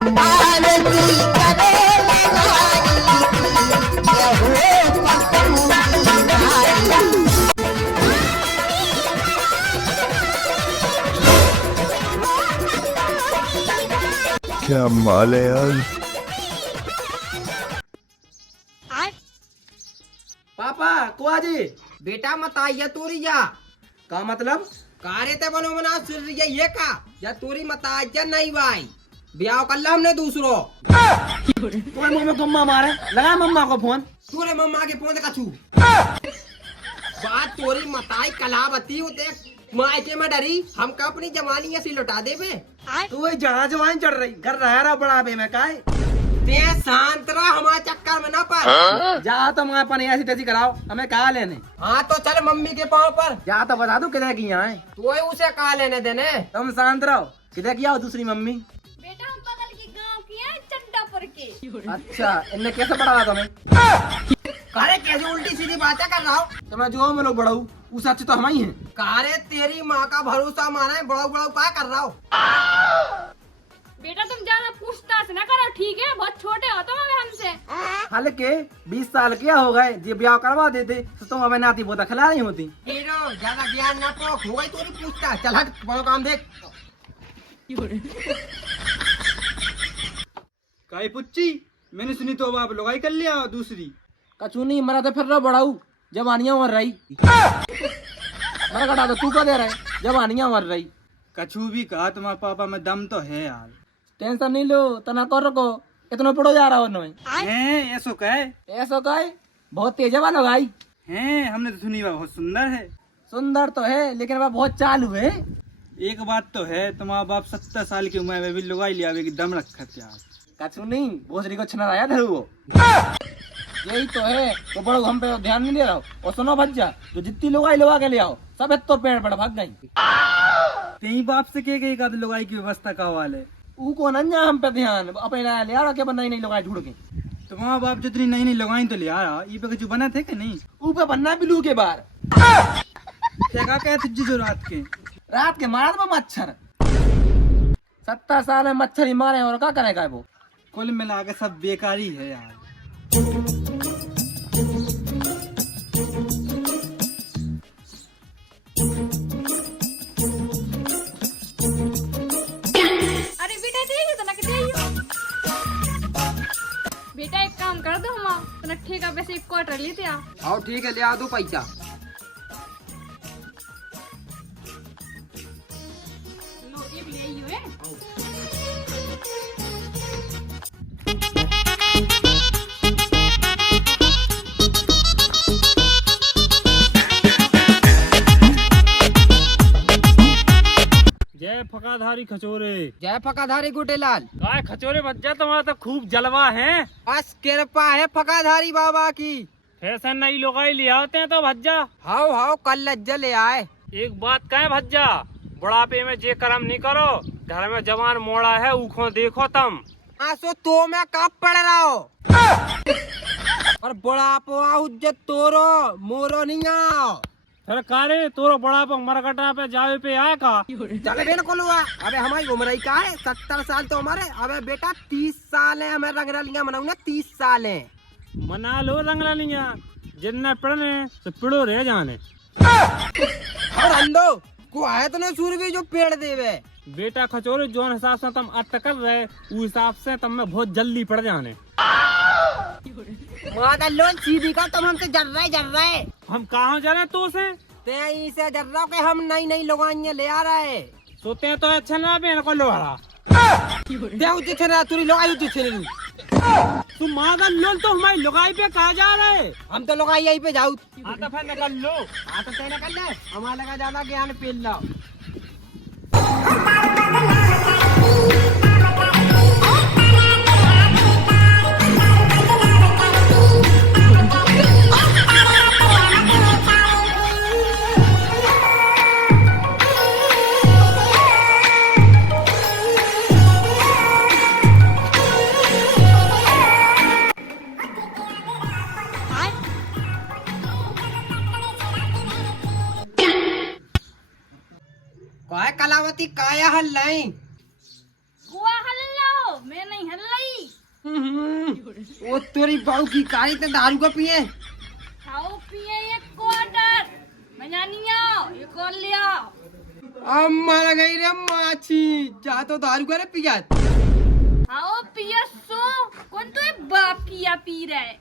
क्या माल है यार। पापा कुआ जी बेटा मत आइया तोरी जा का मतलब कारे ते बनो मना सिर ये का या तोरी मत आइया नहीं भाई ब्याह कर ला हमने दूसरो तुम्हारे मुंह में गुम्मा मारे लगा मम्मा को फोन तोरे मम्मा के पोंद का छू बात तोरी मताई कलावती होते मायके में डरी हमका अपनी जवानी ऐसी लौटा देवे तू वही जहाँ जवान चढ़ रही घर रहा रहा बड़ा बे में काहे ते शांत रहा हमारे चक्कर में ना पड़ जा तो मैं अपन ऐसी तैसी कराओ हमें कहा लेने हाँ तो चल मम्मी के पाँव पर जा तो बता दू किधर की यहाँ है तू उसे कहा लेने देने तुम शांत रहो किधर की आओ दूसरी मम्मी बेटा हम बगल के गांव की है चंडापुर के। अच्छा इनने कैसे पढ़ा तुम्हें कारे कैसे उल्टी सीधी बातें कर रहा हो तो मैं जो में लोग बढ़ाऊ उस अच्छे तो हम ही हैं कारे तेरी माँ का भरोसा माना है बड़ा बड़ा क्या कर रहा हो बेटा तुम ज्यादा पूछताछ ना करो ठीक है, बहुत छोटे हो तुम अभी हमसे। हाल के 20 साल क्या हो गए जी ब्याह करवा देते तो तुम हमें नाती पोता खिला रही होती। हीरो ज्यादा ज्ञान ना पोख हो गई तोरी पूछता चल हट बड़ो काम देख काई पुच्ची मैंने सुनी तो अब आप लगाई कर लिया दूसरी कचू नहीं मरा तो फिर रहो बढ़ाऊ जवानियां मर रही मर कटा तो तू का दे रहे जवानियां मर रही कछु भी कहा तुम्हारे पापा में दम तो है यार। टेंशन नहीं लो तना कर रखो इतना पढ़ो जा रहा हो हैं ऐसो कहे ऐसा कहे बहुत तेज है भाई हैं हमने तो सुनी बहुत सुंदर है। सुंदर तो है लेकिन वह बहुत चालू है। एक बात तो है तुम्हारा बाप 70 साल की उम्र में भी लुगाई लिया की दम रखा यार। कचू नहीं भोसड़ी को छना आया धरू वो यही तो है तो बड़ो हम पे ध्यान नहीं दे रहा हो। और सुनो भज्जा जो जितनी लोग आई लगा के ले आओ सब एक तो पेड़ पर भाग गई। तेही बाप से के एक आध लुगाई की व्यवस्था का वाल है ऊ को नन्या हम पे ध्यान अपने ले आ रहा के नई नई लोग ढूंढ के तुम्हारा बाप जितनी नई नई लगाई तो ले आया ये पे कछु बना थे कि नहीं ऊ पे बनना बिलू के बार क्या कहे तुझे जो रात के मारा तो मच्छर 70 साल में मच्छर ही मारे और क्या करेगा वो। कुल मिला के सब बेकारी है यार। अरे बेटा चाहिए तो ना कि चाहिए बेटा एक काम कर दो हम तो ठेका पैसे एक क्वार्टर लेते आओ। आओ ठीक है ले आ दो पैसा लो ये भी ले आई हो है। जय फकाधारी खचोरे जय फकाधारी गुटेलाल काय खचोरे बच्चा तुम्हारा तो खूब जलवा है। बस कृपा है फकाधारी बाबा की फैशन नई लोगाई ले आते हैं तो भज्जा हाओ हाओ कल लज्जा ले आए। एक बात कहे भज्जा बुढ़ापे में जे कर्म नहीं करो घर में जवान मोड़ा है ऊखो देखो तुम आसो तो मैं कब पढ़ रहा हो और बुढ़ापो उज्जत तोरो मोरो नहीं आओ फिर कारे तोरो बुढ़ापा मरकटा पे जावे पे आए का चले बेन को लुआ अबे हमारी उम्र ही का है 70 साल तो हमारे अबे बेटा 30 साल है हमें रंग रलियां मनाऊंगा 30 साल है मना लो रंग रलियां जितने पढ़ने तो पिड़ो रह जाने और अंदो को आए तो सूर्य भी जो पेड़ देवे बेटा खचोरे जो हिसाब से तुम अर्थ कर रहे उस हिसाब से तुम में बहुत जल्दी पड़ जाने माता लोन सीधी का तुम हमसे जर रहे हम कहाँ जा रहे तो से ते इसे जर रहा के हम नई नई लोगानियां ले आ रहे सोते हैं तो अच्छा ना बेन को लोहरा देव जिथे ना तुरी लोगाई जिथे तुम मादा लोल तो हमारी लुगाई पे कहा जा रहे हम तो लोगाई यहीं पे जाऊ हाँ तो फिर निकल लो हाँ तो तेरे कर ले हमारे लगा ज्यादा ज्ञान पेल लो काय कलावती काया हल नहीं हुआ हल्लो मैं वो तेरी बहू की कारी ते दारू का पिए। खाओ पिए एक क्वार्टर मजा नहीं आओ एक और ले आओ। अब मर गई रे माछी, जा तो दारू करे पिया। खाओ पिए सो कौन तो बाप की या पी रहे।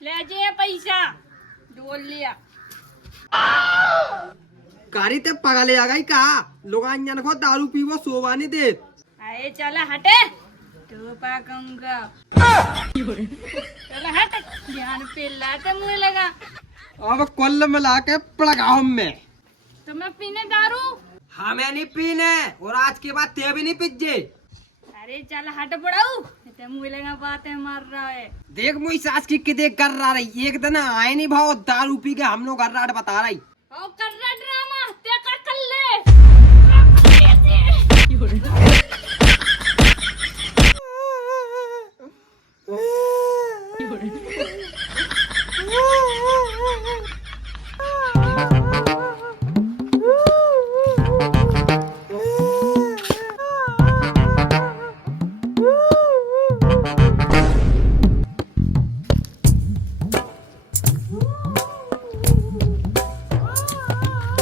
ले जे पैसा डोल लिया। कारी ते पगले आ गई का, लोग अंजन को दारू पीवो सोवा नहीं दे। आए चला हटे तो पाऊंगा। चला हट ध्यान पे लाते मुझे लगा। अब कुल मिला के पड़गाओ में तो मैं पीने दारू। हमें नहीं पीने और आज के बाद ते भी नहीं पीजे। अरे चल हट पड़ाऊ तो मुझे लगा बातें मार रहा है। देख मुझी सास की कितने कर रहा रही, एक दिन आए नहीं भाव दारू पी के हम लोग गर्राट बता रही। और कर रहा ड्रामा ते कर ले।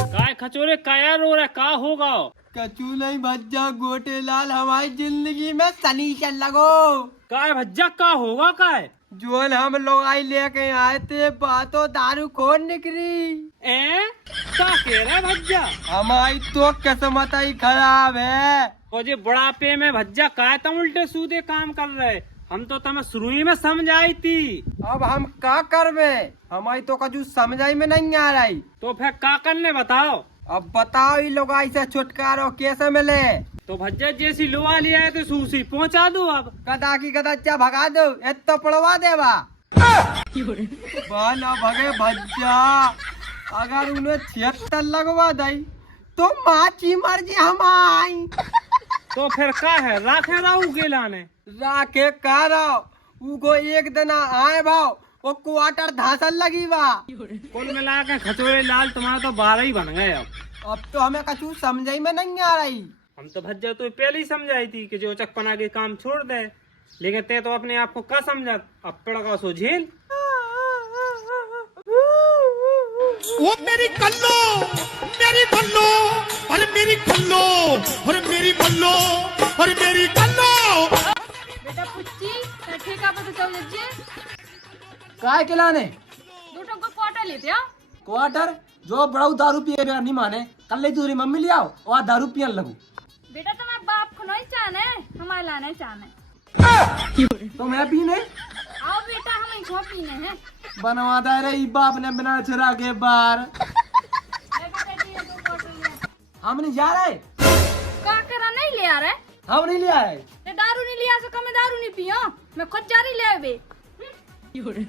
काय खचोरे काया रो रहा, का होगा? कचू नहीं भज्जा गोटे लाल, हमारी जिंदगी में सनी चल लगो। काय भज्जा का होगा काय? जोन हम लोग आई लेके आए थे बातों दारू खोन निकली। क्या कह रहा है भज्जा? हमारी तो किस्मत ही खराब है। और ये बुढ़ापे में भज्जा काय तुम उल्टे सूदे काम कर रहे? हम तो तुम्हें शुरू ही में समझाई थी। अब हम का करवे, हमारी तो कजू समझाई में नहीं आ रही। तो फिर का करने बताओ? अब बताओ ये लोग ऐसे छुटकारो कैसे मिले। तो भज्जा जैसी लोहा लिया है तो सूसी पहुंचा दो। अब गदा की गदा क्या भगा दो, तो पड़वा देवा। ना भगे भज्जा, अगर उन्हें 76 लगवा दई तो माची मर्जी हमारी। तो फिर का है, राखे राहू के लाने राखे कारो उको एक दिन आए भाव वो क्वार्टर धासल लगी बा। कुल मिला के खचोरे लाल तुम्हारा तो 12 ही बन गए। अब तो हमें कछु समझ में नहीं आ रही। हम तो भज्जा तो पहले ही समझाई थी कि जो चकपना के काम छोड़ दे, लेकिन ते तो अपने आप को का समझा। अब पड़गा सो झेल। वो मेरी कल्लो, मेरी बल्लो, अरे मेरी कल्लो, अरे मेरी बल्लो, अरे मेरी कल्लो। बेटा पुच्ची ठेका पर तो चल जे काय के लाने दूटों को क्वार्टर लेते हो। क्वार्टर जो बड़ाऊ दारू पिए बिना नहीं माने, कल ले दूरी मम्मी ले आओ और दारू पियन लगू। बेटा तुम्हारे बाप को नहीं चाहने हमारे लाने चाहने। तो मैं पीने आओ बेटा हम इनको पीने हैं। बनवा दे रही बाप ने बिना चुरा के बार। ले बेटा जी ये दो क्वार्टर ले। हम नहीं जा रहे, का करा नहीं ले आ रहे। हम नहीं ले आए। ये दारू नहीं लिया सका मैं दारू नहीं पियो मैं खुद जा रही ले आवे। अरे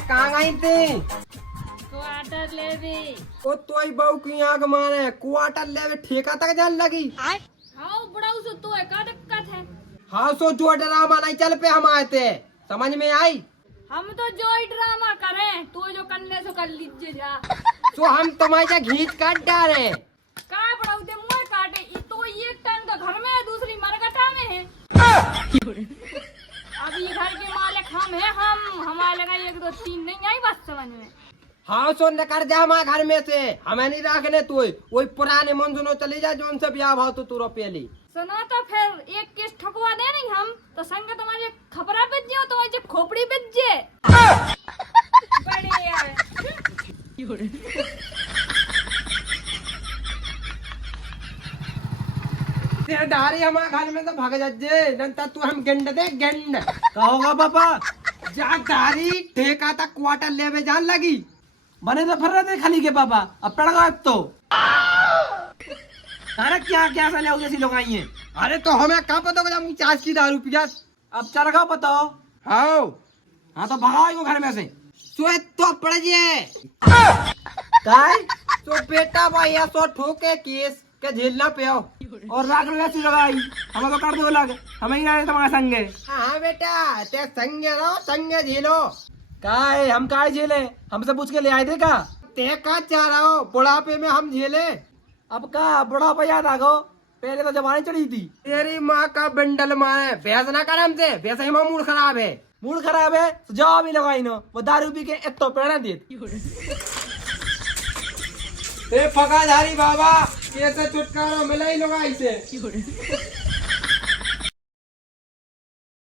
कहाँ गई थी? क्वार्टर ले भी। ओ तोई बहू की आंख मारे क्वार्टर ले ठेका तक जान लगी। हाँ बड़ा उसे तो है का दिक्कत है। हाँ सो जो ड्रामा नहीं चल पे हम आए थे, समझ में आई। हम तो जो ही ड्रामा करें तो जो करने से कर लीजिए जा। तो हम तुम्हारे घींच काट डाले। का बड़ा उसे मुँह काटे ये तो एक टाइम तो घर में है दूसरी मरगटा में है। अब ये घर के मालिक हम हैं हम हमारे लगा 1 2 3 नहीं आई बस समझ में। हाँ सो न कर जा हमारे घर में से, हमें नहीं रखने तू वही पुराने मंजूनो चली जा जो उनसे ब्याह भाव तो तू पहली। सुनो तो फिर एक केस ठकवा दे नहीं हम तो संग तुम्हारे खबरा बेच जाओ तुम्हारी खोपड़ी बेच जे। बढ़िया है। तेरे डारी हमारे घर में तो भाग जाजे, नंतर तू हम गेंड दे गेंड। कहोगा पापा जा डारी ठेका तक क्वार्टर ले जान लगी। बने तो फिर रहे खाली के पापा, अब पड़ गए तो। अरे क्या क्या साले हो जैसी लोग आई हैं। अरे तो हमें कहाँ पता होगा जब 50 की दारू पिया। अब चल का बताओ। हाँ हाँ तो भगाओ घर में से। तो पड़ जाए। काय तो बेटा भाई ऐसो ठोके केस के झेलना पे आओ और राग वैसी लगाई हमें तो कर दो लग हमें ही ना तुम्हारे संगे। हाँ बेटा ते संगे रहो संगे झेलो। काय हम काय झेले हमसे पूछ के ले आए थे का। ते का चाह रहा हो बुढ़ापे में हम झेले। अब का बुढ़ापा याद आ गो पहले तो जवानी चढ़ी थी। तेरी माँ का बंडल मारे भैंस ना कर हमसे वैसे ही मूड खराब है। मूड खराब है तो जवाब ही लगाई नो वो दारू पी के इतो पेड़ा देती। ए फकाधारी बाबा कैसे छुटकारा मिला ही लगा इसे।